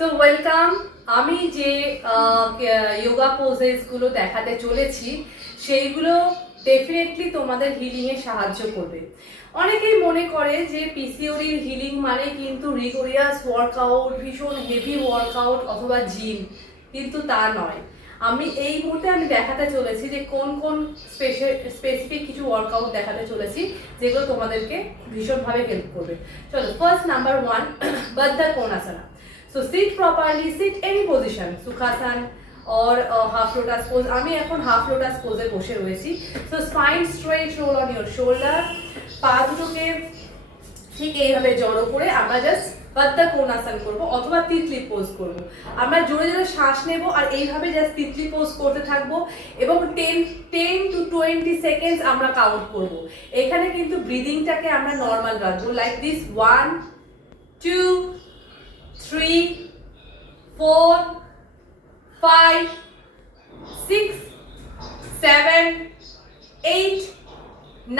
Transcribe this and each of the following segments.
So welcome. আমি যে যোগা পোজেসগুলো দেখাতে চলেছি সেইগুলো ডেফিনেটলি তোমাদের হিলিংয়ে সাহায্য করবে। অনেকেই মনে করে যে পিসিওডির হিলিং মানে কিন্তু রিগোরিয়াস ওয়ার্কআউট, ভীষণ হেভি ওয়ার্কআউট অথবা জিম, কিন্তু তা নয়। আমি এই মুহূর্তে দেখাতে চলেছি যে কোন কোন স্পেসিফিক কিছু ওয়ার্কআউট দেখাতে চলেছি যেগুলো তোমাদেরকে ভীষণভাবে হেল্প করবে। চলো, first number 1, বাদ্ধা কোণাসনা। So sit properly, sit any position, Sukhasan or half lotus pose. আমি এখন half lotus pose এ বসে রয়েছি। So spine straight, roll on your shoulder. পা দুটোকে ঠিক এইভাবে জড়ো করে আমরা জাস্ট বাদ্ধা কোণাসন করব অথবা তিতলি পোজ করব। আমরা জোরে জোরে শ্বাস নেব আর এইভাবে জাস্ট তিতলি পোজ করতে থাকবো এবং 10 to 20 সেকেন্ডস আমরা কাউন্ট করব। এখানে কিন্তু ব্রিদিংটাকে আমরা নর্মাল রাখবো, লাইক দিস 1 2 3 4 5 6 7 8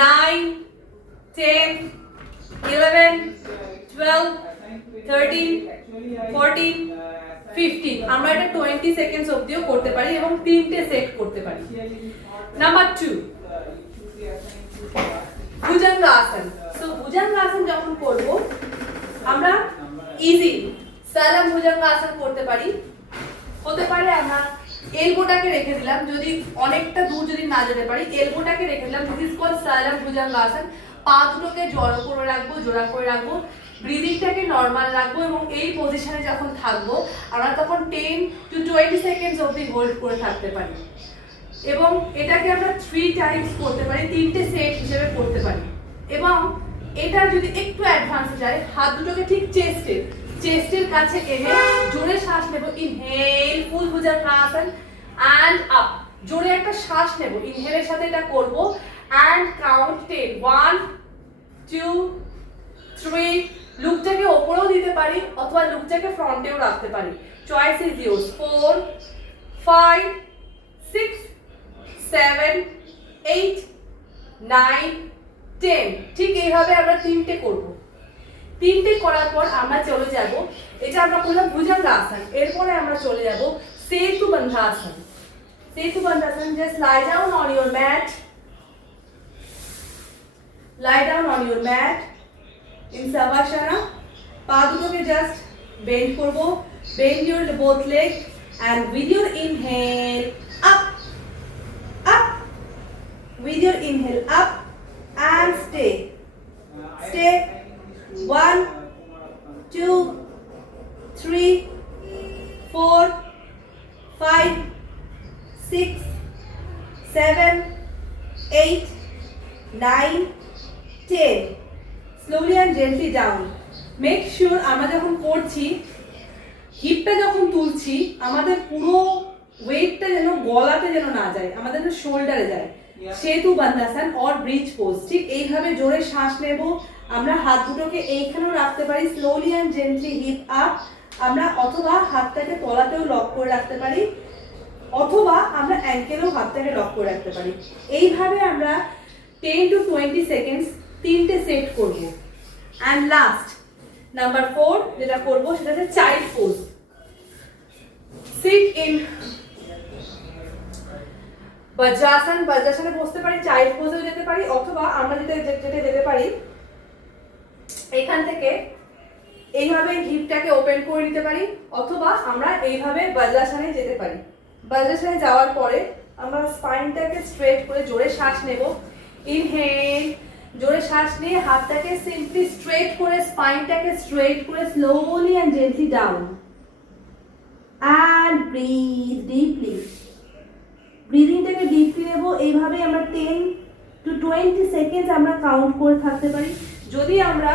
9 10 11 12 13 14 15। আমরা এটা 20 সেকেন্ডস অবধিও করতে পারি এবং 3টে সেট করতে পারি। নাম্বার 2, ভুজঙ্গাসন। সো ভুজঙ্গাসন যখন করব আমরা ইজি সালাম ভুজঙ্গাসন করতে পারি। হতে পারে আমরা এলবোটাকে রেখে দিলাম, যদি অনেকটা দূর যদি না যেতে পারি এলবোটাকে রেখে দিলাম, দিস ইজ কল্ড সালাম ভুজঙ্গাসন। পা দুটোকে জড়ো করে রাখবো, জোড়া করে রাখবো, ব্রিদিংটাকে নর্মাল রাখবো এবং এই পজিশনে যখন থাকবো আমরা তখন 10 to 20 সেকেন্ডস অবধি হোল্ড করে থাকতে পারি এবং এটাকে আমরা 3 টাইমস করতে পারি, 3টে সেট হিসেবে করতে পারি। এবং এটা যদি একটু অ্যাডভান্সে যায়, হাত দুটোকে ঠিক চেস্টের কাছে এনে জোরে শ্বাস নেব, inhale full bhujangasana and up. জোরে একটা শ্বাস নেব, ইনহেলের সাথে এটা করব অ্যান্ড কাউন্ট 10 1 2 3। লুকটাকে ওপরেও দিতে পারি অথবা লুকটাকে ফ্রন্টেও রাখতে পারি, চয়েস ইজ ইয়োর্স। 4 5 6 7 8 9 10। ঠিক এইভাবে আমরা 3টে করব। 3টে করার পর আমরা চলে যাব, এটা আমরা করলাম ভুজঙ্গাসন, এরপরে আমরা চলে যাব Setu Bandhasana. Setu Bandhasana, just lie down on your mat, lie down on your mat in savasana. পা দুটোকে জাস্ট বেন্ড করব, bend your both leg and with your inhale up up, with your inhale up and stay 1 2 3 4 5 6 7 8 9 10। slowly and gently down. make sure আমরা যখন করছি হিপটা যখন তুলছি আমাদের পুরো ওয়েটটা যেন গলাতে যেন না যায়, আমাদের শোল্ডারে যায়। সেতু বন্ধাসন অর ব্রিজ পোজ। ঠিক এইভাবে জোরে শ্বাস নেব, আমরা হাত দুটোকে এইখানেও রাখতে পারি, slowly and gently heap up. আমরা অথবা হাতটাকে তলাতেও লক করে রাখতে পারি অথবা আমরা অ্যাঙ্কেলেও হাতটাকে লক করে রাখতে পারি। এইভাবে আমরা 10 to 20 সেকেন্ডস 3টে সেট করব। অ্যান্ড লাস্ট নাম্বার 4 যেটা করব সেটা হচ্ছে চাইল্ড পোজ। সিট ইন বজ্রাসন। বজ্রাসনে বসতে পারি, চাইল্ড পোজেও যেতে পারি অথবা আমরা যেতে পারি এখান থেকে এইভাবে হিপটাকে ওপেন করে নিতে পারি অথবা আমরা এইভাবে বজ্রাসনে যেতে পারি। বজ্রাসনে যাওয়ার পরে আমরা স্পাইনটাকে স্ট্রেট করে জোরে শ্বাস নেব, ইনহেল, জোরে শ্বাস নিয়ে হাতটাকে সিম্পলি স্ট্রেট করে স্পাইনটাকে স্ট্রেট করে slowly and gently down and breathe deeply. ব্রিদিংটাকে ডিপলি নেব, এইভাবে আমরা 10 to 20 সেকেন্ডস আমরা কাউন্ট করে থাকতে পারি। যদি আমরা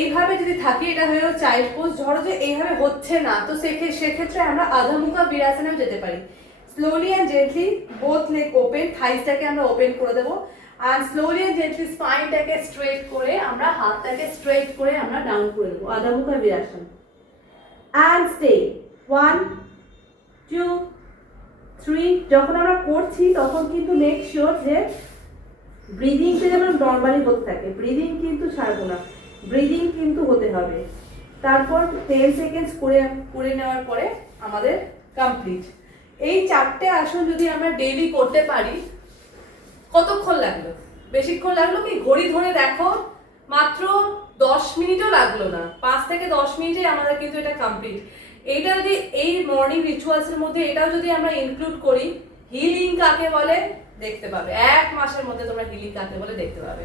এইভাবে যদি থাকি, এটা হয়ে গেল চাইল্ড পোজ। ধরো যে এইভাবে হচ্ছে না, তো সেক্ষেত্রে আমরা আধামুখা বিরাসনেও যেতে পারি। Slowly and gently both leg open, থাইসটাকে আমরা ওপেন করে দেবো and slowly and gently স্পাইনটাকে স্ট্রেট করে আমরা হাতটাকে স্ট্রেট করে আমরা ডাউন করে দেবো, আধামুখা বিরাসন। and stay 1 2 3। যখন আমরা করছি তখন কিন্তু মেক শিওর যে ব্রিদিংটা যেন নর্মালি হতে থাকে, ব্রিদিং কিন্তু ছাড়বো না, ব্রিদিং কিন্তু হতে হবে। তারপর 10 সেকেন্ডস করে নেওয়ার পরে আমাদের কমপ্লিট। এই 4টে আসন যদি আমরা ডেইলি করতে পারি, কতক্ষণ লাগলো? বেশিক্ষণ লাগলো কি? ঘড়ি ধরে দেখো, মাত্র 10 মিনিটও লাগলো না, 5 থেকে 10 মিনিটে আমাদের কিন্তু এটা কমপ্লিট। এইটা যদি এই মর্নিং রিচুয়ালসের মধ্যে এটাও যদি আমরা ইনক্লুড করি, হিলিং কাকে বলে দেখতে পাবে, 1 মাসের মধ্যে তোমরা হিলিং কাকে বলে দেখতে পাবে।